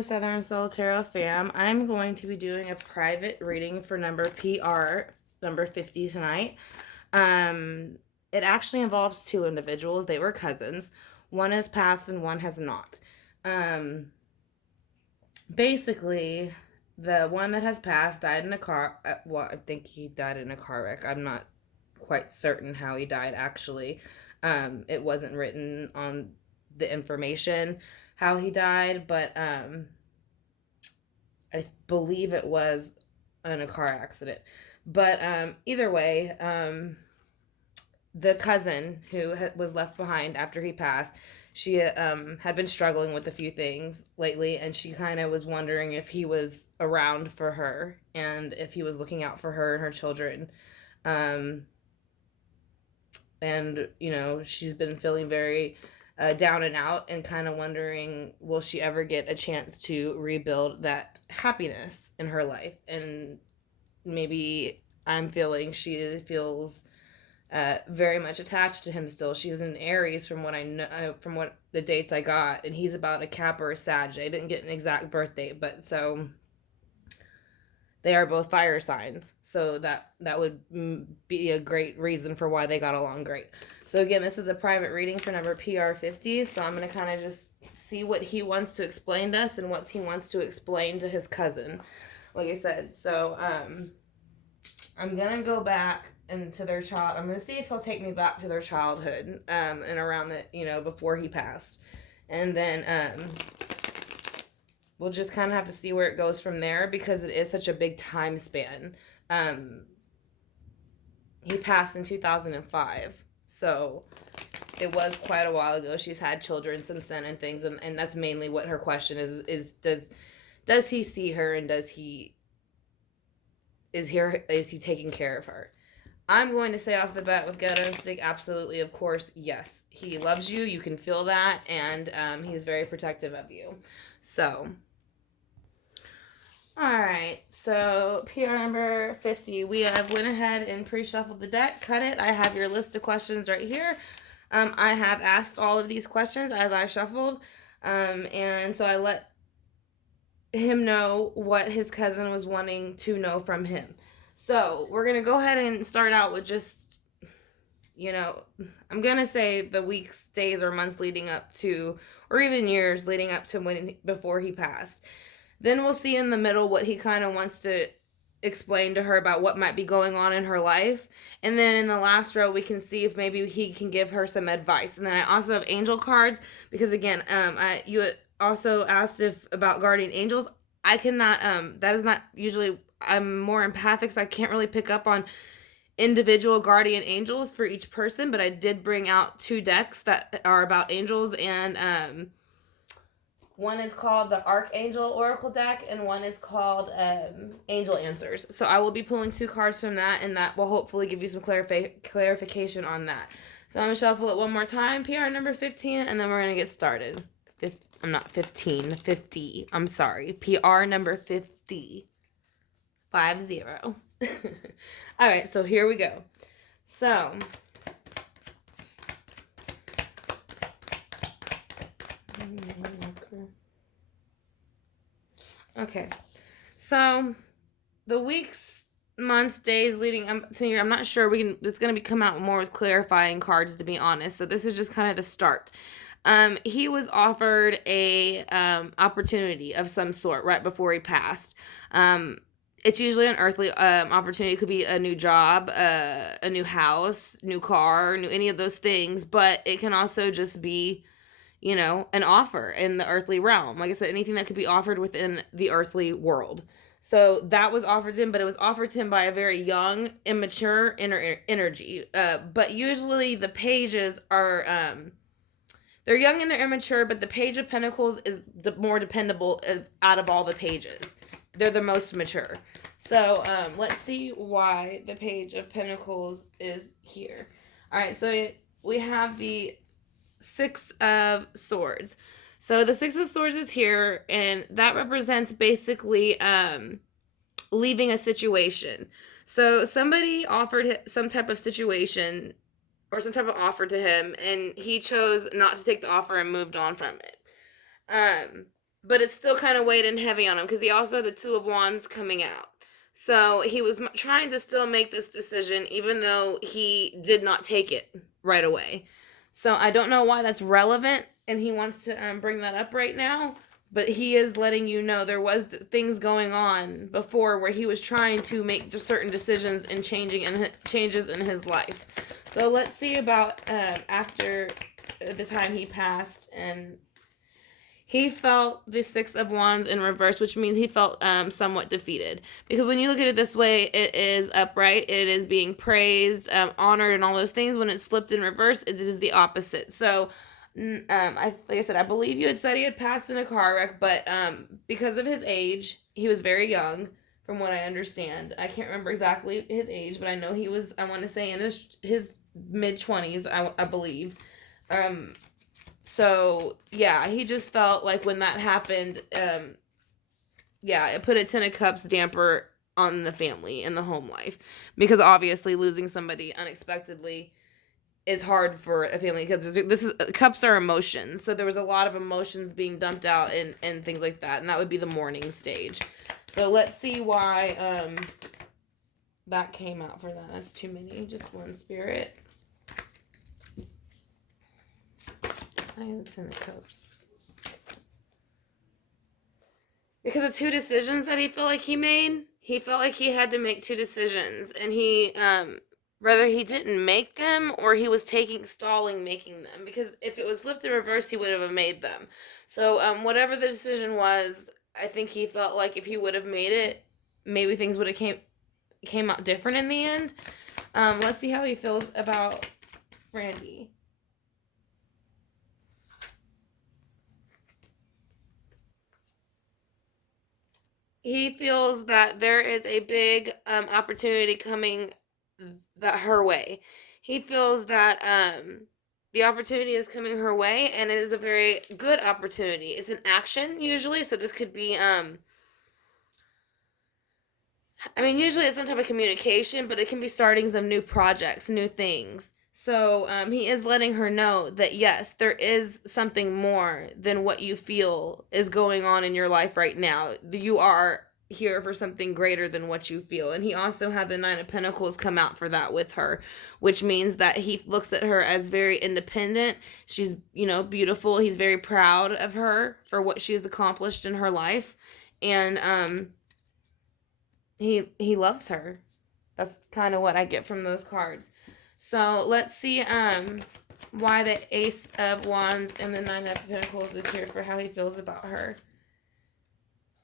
Hello, Southern Soul Tarot fam. I'm going to be doing a private reading for number PR, number 50 tonight. It actually involves two individuals. They were cousins. One has passed and one has not. Basically, the one that has passed died in a car. Well, I think he died in a car wreck. I'm not quite certain how he died, actually. It wasn't written on the information how he died, but I believe it was in a car accident. But either way, the cousin who was left behind after he passed, she had been struggling with a few things lately, and she kind of was wondering if he was around for her and if he was looking out for her and her children. And, she's been feeling very down and out and kind of wondering, will she ever get a chance to rebuild that happiness in her life? And maybe I'm feeling she feels very much attached to him still. She's an Aries from what I know, from what the dates I got, and he's about a Cap or a Sag. I didn't get an exact birth date, but so they are both fire signs, so that would be a great reason for why they got along great. So again, this is a private reading for number PR50, so I'm going to kind of just see what he wants to explain to us and what he wants to explain to his cousin, like I said. So I'm going to go back into their child. I'm going to see if he'll take me back to their childhood and around the, before he passed. And then we'll just kind of have to see where it goes from there, because it is such a big time span. He passed in 2005, so it was quite a while ago. She's had children since then and things, and that's mainly what her question is does he see her, and is he taking care of her? I'm going to say off the bat with gut instinct, absolutely, of course, yes. He loves you, you can feel that, and he's very protective of you. So, alright, so PR number 50, we have went ahead and pre-shuffled the deck, cut it. I have your list of questions right here. I have asked all of these questions as I shuffled, and so I let him know what his cousin was wanting to know from him. So we're going to go ahead and start out with just, I'm going to say the weeks, days, or months leading up to, or even years leading up to before he passed. Then we'll see in the middle what he kind of wants to explain to her about what might be going on in her life. And then in the last row, we can see if maybe he can give her some advice. And then I also have angel cards, because again, you also asked about guardian angels. I cannot, that is not usually, I'm more empathic, so I can't really pick up on individual guardian angels for each person, but I did bring out two decks that are about angels, and one is called the Archangel Oracle deck, and one is called Angel Answers. So I will be pulling two cards from that, and that will hopefully give you some clarification on that. So I'm going to shuffle it one more time, PR number 15, and then we're going to get started. I'm not 15, 50. I'm sorry. PR number 50. 50. All right, so here we go. So, okay. So, the weeks, months, days leading up to here, I'm not sure it's going to come out more with clarifying cards, to be honest. So this is just kind of the start. He was offered a opportunity of some sort right before he passed. It's usually an earthly opportunity. It could be a new job, a new house, new car, any of those things. But it can also just be, an offer in the earthly realm. Like I said, anything that could be offered within the earthly world. So that was offered to him, but it was offered to him by a very young, immature energy. But usually the pages are, they're young and they're immature, but the Page of Pentacles is more dependable out of all the pages. They're the most mature. So, let's see why the Page of Pentacles is here. All right, so we have the Six of Swords. So the Six of Swords is here, and that represents basically leaving a situation. So somebody offered some type of situation or some type of offer to him, and he chose not to take the offer and moved on from it. but it's still kind of weighed in heavy on him because he also had the Two of Wands coming out. So he was trying to still make this decision, even though he did not take it right away. So I don't know why that's relevant, and he wants to bring that up right now. But he is letting you know there was things going on before where he was trying to make certain decisions and changes in his life. So let's see about after the time he passed, and he felt the Six of Wands in reverse, which means he felt somewhat defeated. Because when you look at it this way, it is upright, it is being praised, honored, and all those things. When it's flipped in reverse, it is the opposite. So, like I said, I believe you had said he had passed in a car wreck, but because of his age, he was very young, from what I understand. I can't remember exactly his age, but I know he was, I want to say, in his mid-20s, I believe. So, yeah, he just felt like when that happened, it put a Ten of Cups damper on the family and the home life. Because obviously losing somebody unexpectedly is hard for a family, because cups are emotions. So there was a lot of emotions being dumped out and things like that. And that would be the mourning stage. So let's see why that came out for that. That's too many. Just one spirit. It's in the cups. Because of two decisions that he felt like he made. He felt like he had to make two decisions. And he, whether he didn't make them or he was stalling making them. Because if it was flipped in reverse, he would have made them. So, whatever the decision was, I think he felt like if he would have made it, maybe things would have came out different in the end. Let's see how he feels about Randy. He feels that there is a big opportunity coming her way. He feels that the opportunity is coming her way, and it is a very good opportunity. It's an action usually, so this could be usually it's some type of communication, but it can be starting some new projects, new things. So he is letting her know that, yes, there is something more than what you feel is going on in your life right now. You are here for something greater than what you feel. And he also had the Nine of Pentacles come out for that with her, which means that he looks at her as very independent. She's, beautiful. He's very proud of her for what she has accomplished in her life. And he loves her. That's kind of what I get from those cards. So let's see why the Ace of Wands and the Nine of Pentacles is here for how he feels about her.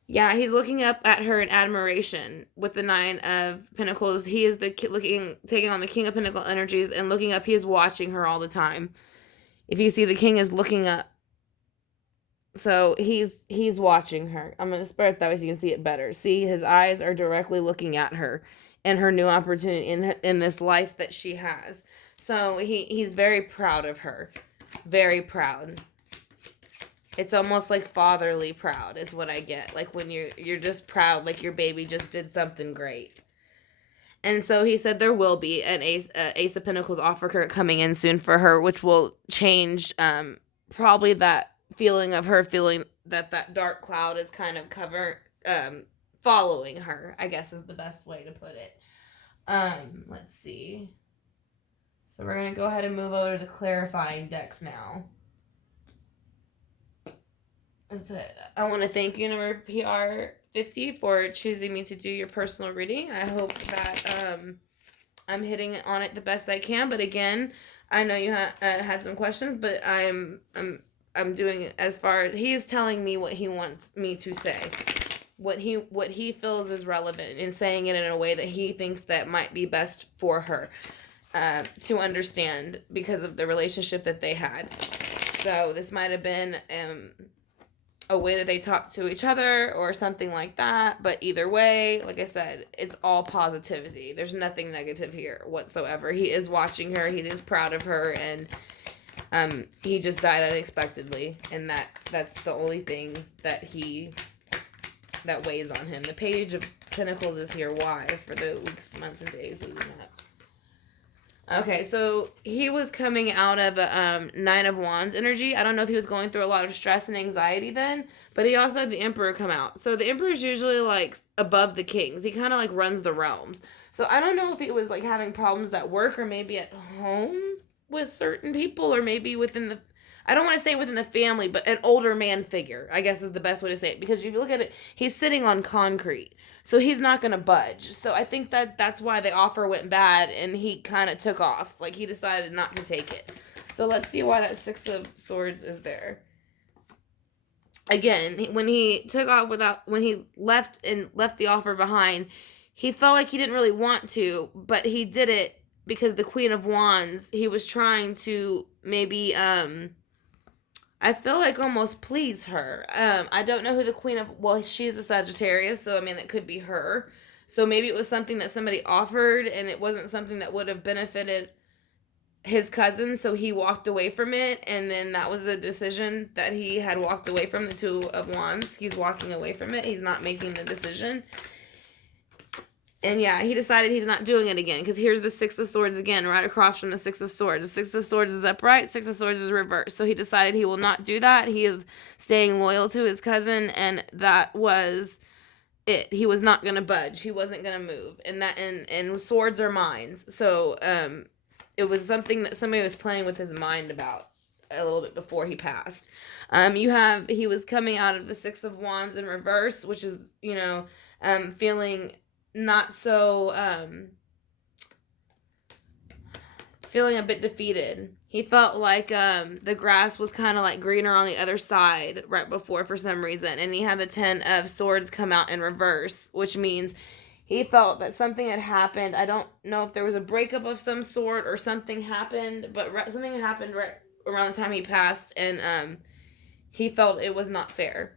Yeah, he's looking up at her in admiration with the Nine of Pentacles. He is taking on the King of Pentacle energies and looking up. He is watching her all the time. If you see, the King is looking up. So he's watching her. I'm going to spread it that way so you can see it better. See, his eyes are directly looking at her and her new opportunity in this life that she has. So he's very proud of her. Very proud. It's almost like fatherly proud is what I get. Like when you're just proud, like your baby just did something great. And so he said there will be an Ace of Pentacles offer coming in soon for her, which will change probably that feeling of her feeling that dark cloud is kind of following her, I guess is the best way to put it. Let's see. So we're going to go ahead and move over to the clarifying decks now. I want to thank you, number PR50, for choosing me to do your personal reading. I hope that I'm hitting on it the best I can. But again, I know you had some questions, but I'm doing as far as he is telling me what he wants me to say, what he feels is relevant, and saying it in a way that he thinks that might be best for her to understand because of the relationship that they had. So this might have been a way that they talk to each other or something like that. But either way, like I said, it's all positivity. There's nothing negative here whatsoever. He is watching her. He is proud of her. And he just died unexpectedly. And that's the only thing that weighs on him. The Page of Pentacles is here. Why? For the weeks, months, and days leading up. Okay, so he was coming out of a Nine of Wands energy. I don't know if he was going through a lot of stress and anxiety then, but he also had the Emperor come out. So the Emperor is usually like above the kings. He kind of like runs the realms. So I don't know if he was like having problems at work or maybe at home with certain people or maybe within the, I don't want to say within the family, but an older man figure, I guess is the best way to say it. Because if you look at it, he's sitting on concrete. So he's not going to budge. So I think that that's why the offer went bad and he kind of took off. Like he decided not to take it. So let's see why that Six of Swords is there. Again, when he took off when he left the offer behind, he felt like he didn't really want to, but he did it because the Queen of Wands, he was trying to maybe I feel like almost please her. I don't know who the Queen of, well, she's a Sagittarius, so I mean it could be her. So maybe it was something that somebody offered and it wasn't something that would have benefited his cousin, so he walked away from it, and then that was the decision that he had walked away from, the Two of Wands. He's walking away from it. He's not making the decision. And yeah, he decided he's not doing it again because here's the Six of Swords again, right across from the Six of Swords. The Six of Swords is upright, Six of Swords is reversed. So he decided he will not do that. He is staying loyal to his cousin, and that was it. He was not gonna budge. He wasn't gonna move. And swords are minds. So it was something that somebody was playing with his mind about a little bit before he passed. He was coming out of the Six of Wands in reverse, which is, feeling not so feeling a bit defeated. He felt like the grass was kind of like greener on the other side right before for some reason, and he had the Ten of Swords come out in reverse, which means he felt that something had happened. I don't know if there was a breakup of some sort or something happened, but something happened right around the time he passed, and he felt it was not fair.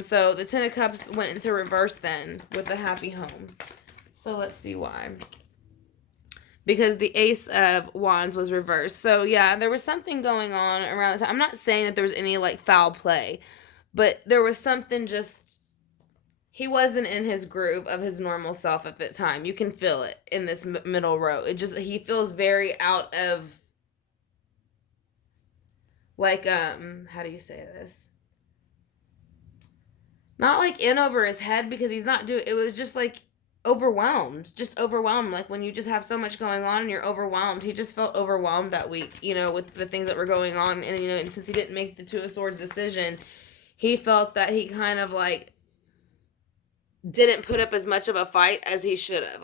So the Ten of Cups went into reverse then with the happy home. So let's see why. Because the Ace of Wands was reversed. So yeah, there was something going on around the time. I'm not saying that there was any like foul play, but there was something just, he wasn't in his groove of his normal self at that time. You can feel it in this middle row. He feels very out of, like, how do you say this? Not like in over his head, because he's not doing, it was just like overwhelmed. Like when you just have so much going on and you're overwhelmed. He just felt overwhelmed that week, with the things that were going on. And since he didn't make the Two of Swords decision, he felt that he kind of like didn't put up as much of a fight as he should have.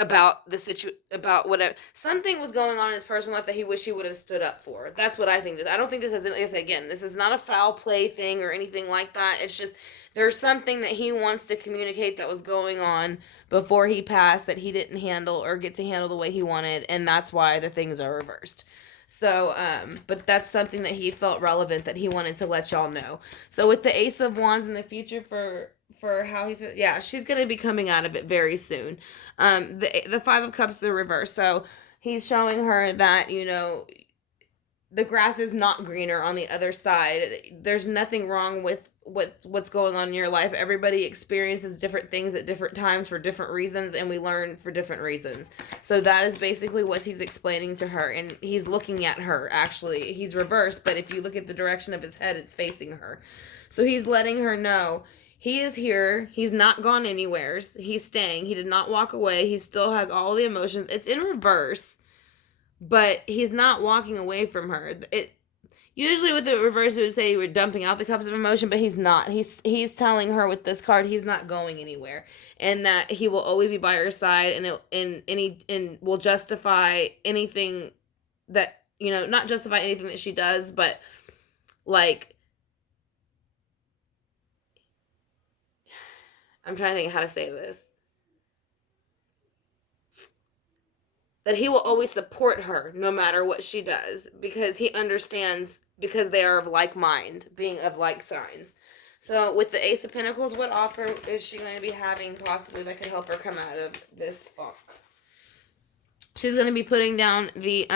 About about whatever. Something was going on in his personal life that he wished he would have stood up for. That's what I think. I don't think this is, like I said, again, this is not a foul play thing or anything like that. It's just there's something that he wants to communicate that was going on before he passed that he didn't handle or get to handle the way he wanted, and that's why the things are reversed. So, but that's something that he felt relevant that he wanted to let y'all know. So with the Ace of Wands in the future for how he's, yeah, she's going to be coming out of it very soon. The Five of Cups is the reverse. So he's showing her that, the grass is not greener on the other side. There's nothing wrong with what's going on in your life. Everybody experiences different things at different times for different reasons, and we learn for different reasons. So that is basically what he's explaining to her, and he's looking at her. Actually, he's reversed, but if you look at the direction of his head, it's facing her. So he's letting her know he is here. He's not gone anywhere. He's staying. He did not walk away. He still has all the emotions. It's in reverse, but he's not walking away from her. Usually with the reverse, it would say you were dumping out the cups of emotion, but he's not. He's telling her with this card he's not going anywhere, and that he will always be by her side, and will justify anything that, not justify anything that she does, but like, I'm trying to think how to say this. That he will always support her no matter what she does, because he understands, because they are of like mind, being of like signs. So with the Ace of Pentacles, what offer is she going to be having possibly that could help her come out of this funk? She's going to be putting down the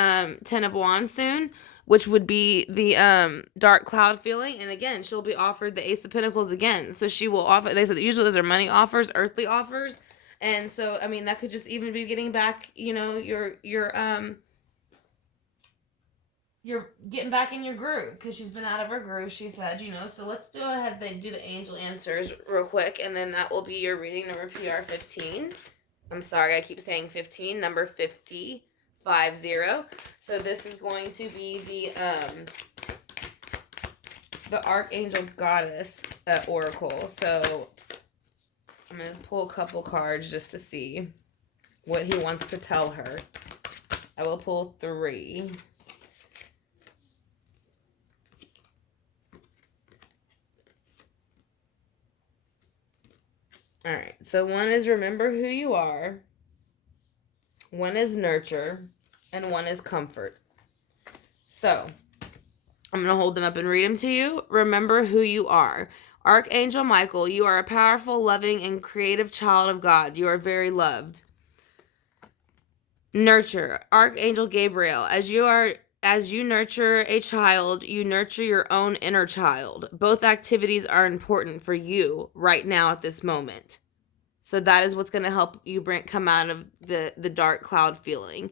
Ten of Wands soon, which would be the dark cloud feeling. And again, she'll be offered the Ace of Pentacles again. So she will offer, they said that usually those are money offers, earthly offers. And so, I mean, that could just even be getting back, you're getting back in your groove because she's been out of her groove, she said, So let's go ahead and do the angel answers real quick, and then that will be your reading number PR15. I'm sorry, I keep saying 15, number 50, 50. So this is going to be the Archangel Goddess Oracle. So I'm going to pull a couple cards just to see what he wants to tell her. I will pull 3. All right, so one is remember who you are, one is nurture, and one is comfort. So I'm going to hold them up and read them to you. Remember who you are. Archangel Michael, you are a powerful, loving, and creative child of God. You are very loved. Nurture. Archangel Gabriel, as you nurture a child, you nurture your own inner child. Both activities are important for you right now at this moment. So that is what's going to help you come out of the dark cloud feeling.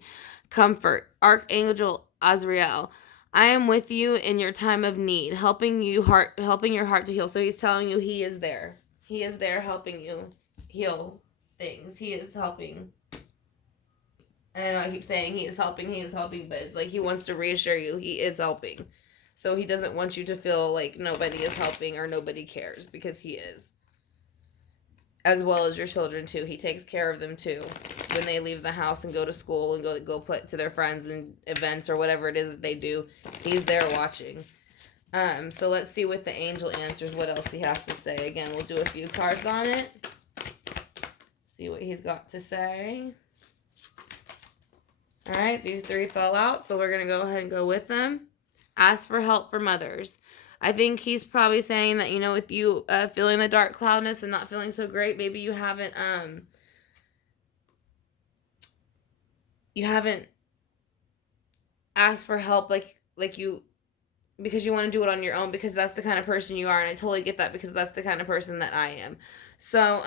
Comfort. Archangel Azrael, I am with you in your time of need, helping your heart to heal. So he's telling you he is there. He is there helping you heal things. He is helping. And I know I keep saying he is helping, but it's like he wants to reassure you he is helping. So he doesn't want you to feel like nobody is helping or nobody cares, because he is. As well as your children too. He takes care of them too. When they leave the house and go to school and go play to their friends and events or whatever it is that they do, he's there watching. So let's see what the angel answers, what else he has to say. Again, we'll do a few cards on it. See what he's got to say. All right, these 3 fell out, so we're going to go ahead and go with them. Ask for help from others. I think he's probably saying that, with you feeling the dark cloudness and not feeling so great, maybe you haven't asked for help like you, because you want to do it on your own, because that's the kind of person you are, and I totally get that, because that's the kind of person that I am. So,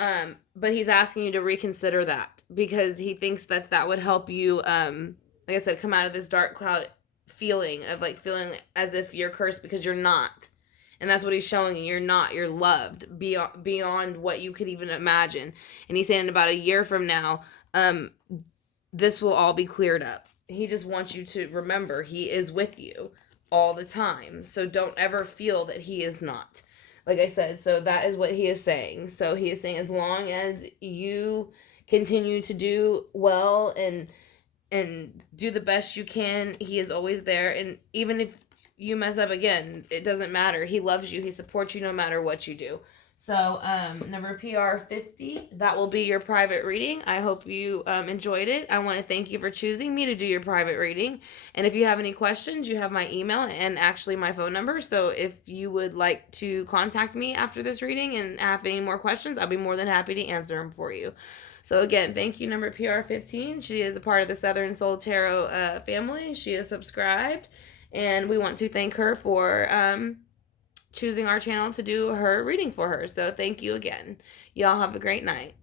but he's asking you to reconsider that, because he thinks that would help you, like I said, come out of this dark cloud feeling of feeling as if you're cursed, because you're not. And that's what he's showing you. You're not. You're loved beyond what you could even imagine. And he's saying in about a year from now, this will all be cleared up. He just wants you to remember he is with you all the time. So don't ever feel that he is not. Like I said, so that is what he is saying. So he is saying as long as you continue to do well and do the best you can, he is always there. And even if you mess up again, it doesn't matter. He loves you. He supports you no matter what you do. So, number PR50, that will be your private reading. I hope you enjoyed it. I want to thank you for choosing me to do your private reading. And if you have any questions, you have my email and actually my phone number. So if you would like to contact me after this reading and have any more questions, I'll be more than happy to answer them for you. So again, thank you, number PR15. She is a part of the Southern Soul Tarot family. She is subscribed. And we want to thank her for choosing our channel to do her reading for her. So thank you again. Y'all have a great night.